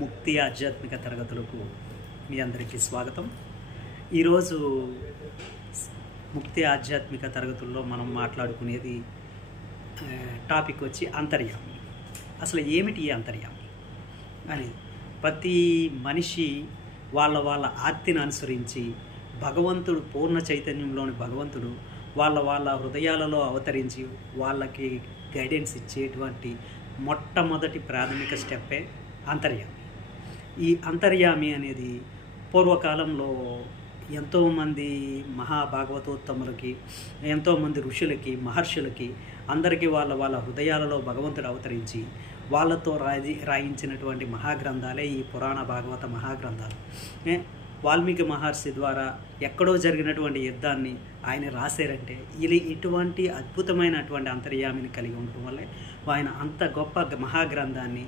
ముక్తి ఆధ్యాత్మిక తరగతులకు మీ అందరికీ స్వాగతం. ఈరోజు ముక్తి ఆధ్యాత్మిక తరగతుల్లో మనం మాట్లాడుకునేది టాపిక్ వచ్చి అంతర్యామి. అసలు ఏమిటి ఈ అంతర్యామి అని ప్రతి మనిషి వాళ్ళ ఆర్తిని అనుసరించి భగవంతుడు పూర్ణ చైతన్యంలోని భగవంతుడు వాళ్ళ హృదయాలలో అవతరించి వాళ్ళకి గైడెన్స్ ఇచ్చేటువంటి మొట్టమొదటి ప్రాథమిక స్టెప్పే అంతర్యామి. ఈ అంతర్యామి అనేది పూర్వకాలంలో ఎంతోమంది మహాభాగవతోత్తములకి, ఎంతోమంది ఋషులకి, మహర్షులకి అందరికీ వాళ్ళ హృదయాలలో భగవంతుడు అవతరించి వాళ్ళతో రాయించినటువంటి మహాగ్రంథాలే ఈ పురాణ భాగవత మహాగ్రంథాలు. వాల్మీకి మహర్షి ద్వారా ఎక్కడో జరిగినటువంటి యుద్ధాన్ని ఆయన రాశారంటే ఇటువంటి అద్భుతమైనటువంటి అంతర్యామిని కలిగి ఉండటం వల్లే ఆయన అంత గొప్ప మహాగ్రంథాన్ని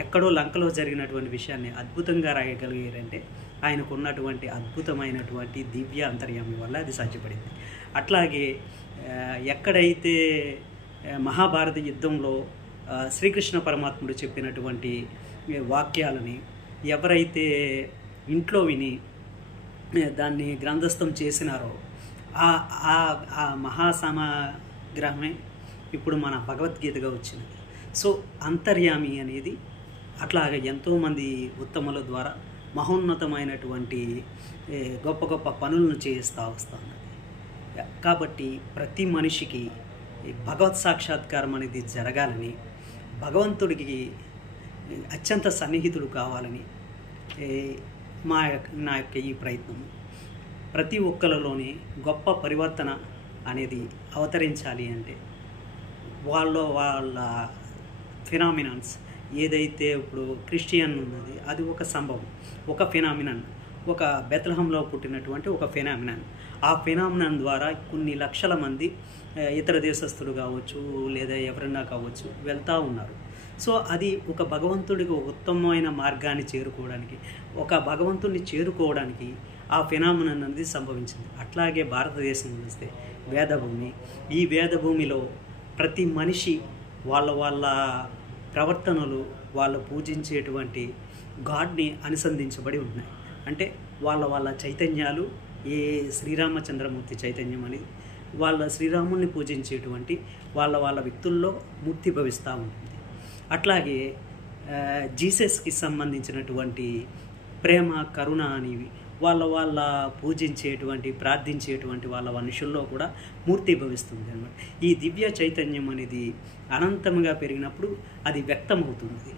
ఎక్కడో లంకలో జరిగినటువంటి విషయాన్ని అద్భుతంగా రాయగలిగారంటే ఆయనకు ఉన్నటువంటి అద్భుతమైనటువంటి దివ్య అంతర్యామి వల్ల అది సాధ్యపడింది. అట్లాగే ఎక్కడైతే మహాభారత యుద్ధంలో శ్రీకృష్ణ పరమాత్ముడు చెప్పినటువంటి వాక్యాలని ఎవరైతే ఇంట్లో విని దాన్ని గ్రంథస్థం చేసినారో ఆ మహాసమగ్రహమే ఇప్పుడు మన భగవద్గీతగా వచ్చినది. సో అంతర్యామి అనేది అట్లాగే ఎంతోమంది ఉత్తముల ద్వారా మహోన్నతమైనటువంటి గొప్ప గొప్ప పనులను చేస్తూ వస్తున్నది. కాబట్టి ప్రతి మనిషికి భగవత్ సాక్షాత్కారం అనేది జరగాలని, భగవంతుడికి అత్యంత సన్నిహితుడు కావాలని నా యొక్క ఈ ప్రయత్నం. ప్రతి ఒక్కరిలోని గొప్ప పరివర్తన అనేది అవతరించాలి అంటే వాళ్ళ ఫినామినాన్స్ ఏదైతే ఇప్పుడు క్రిస్టియన్ ఉన్నది అది ఒక సంభవం, ఒక ఫినామినన్, ఒక బెత్లహంలో పుట్టినటువంటి ఒక ఫినామినన్. ఆ ఫినామినన్ ద్వారా కొన్ని లక్షల మంది ఇతర దేశస్తులు కావచ్చు లేదా ఎవరైనా కావచ్చు వెళ్తూ ఉన్నారు. సో అది ఒక భగవంతుడికి ఉత్తమమైన మార్గాన్ని చేరుకోవడానికి, ఒక భగవంతుడిని చేరుకోవడానికి ఆ ఫినామినన్ అనేది సంభవించింది. అట్లాగే భారతదేశం వస్తే వేదభూమి. ఈ వేదభూమిలో ప్రతి మనిషి వాళ్ళ ప్రవర్తనలు వాళ్ళు పూజించేటువంటి గాడ్ని అనుసంధించబడి ఉన్నాయి. అంటే వాళ్ళ చైతన్యాలు ఏ శ్రీరామచంద్రమూర్తి చైతన్యం అనేది వాళ్ళ శ్రీరాముల్ని పూజించేటువంటి వాళ్ళ వ్యక్తుల్లో మూర్తి భవిస్తూ ఉంటుంది. అట్లాగే జీసస్కి సంబంధించినటువంటి ప్రేమ, కరుణ అనేవి వాళ్ళ పూజించేటువంటి, ప్రార్థించేటువంటి వాళ్ళ మనుషుల్లో కూడా మూర్తి భవిస్తుంది అన్నమాట. ఈ దివ్య చైతన్యం అనేది అనంతంగా పెరిగినప్పుడు అది వ్యక్తమవుతుంది.